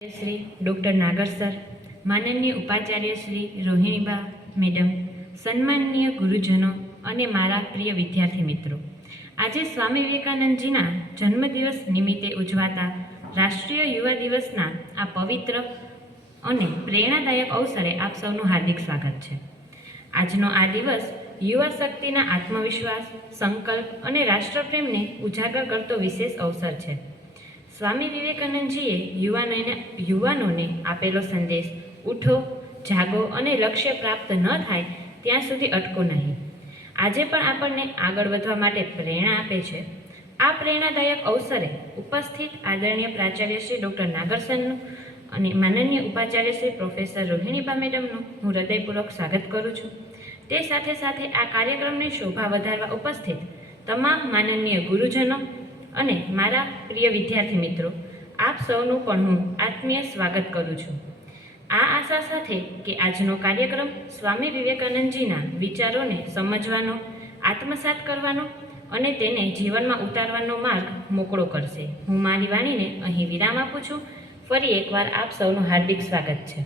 Shri doctor નાગર sir, માનનીય ઉપાચાર્ય Shri રોહિણીબા madam, સન્માનનીય ગુરુજનો અને મારા પ્રિય વિદ્યાર્થી મિત્રો, આજે સ્વામી વિવેકાનંદજીના જન્મદિવસ નિમિત્તે ઉજવાતા રાષ્ટ્રીય યુવા દિવસના આ પવિત્ર અને પ્રેરણાદાયક અવસરે આપ સૌનું હાર્દિક સ્વાગત છે. આજનો આ દિવસ યુવા શક્તિના આત્મવિશ્વાસ, સંકલ્પ અને રાષ્ટ્રપ્રેમને ઉજાગર કરતો વિશેષ અવસર છે. સ્વામી વિવેકાનંદજીએ યુવાનોને આપેલો સંદેશ, ઉઠો, જાગો અને લક્ષ્ય પ્રાપ્ત ન થાય ત્યાં સુધી અટકો નહીં, આજે પણ આપણને આગળ વધવા માટે પ્રેરણા આપે છે. આ પ્રેરણાદાયક અવસરે ઉપસ્થિત આદરણીય પ્રાચાર્ય શ્રી ડૉક્ટર નાગર સરનું અને માનનીય ઉપાચાર્ય શ્રી પ્રોફેસર રોહિણીબા મેડમનું હું હૃદયપૂર્વક સ્વાગત કરું છું. તે સાથે સાથે આ કાર્યક્રમની શોભા વધારવા ઉપસ્થિત તમામ માનનીય ગુરુજનો અને મારા પ્રિય વિદ્યાર્થી મિત્રો, આપ સૌનું પણ હું આત્મીય સ્વાગત કરું છું. આ આશા સાથે કે આજનો કાર્યક્રમ સ્વામી વિવેકાનંદજીના વિચારોને સમજવાનો, આત્મસાત કરવાનો અને તેને જીવનમાં ઉતારવાનો માર્ગ મોકળો કરશે. હું મારી વાણીને અહીં વિરામ આપું છું. ફરી એકવાર આપ સૌનું હાર્દિક સ્વાગત છે.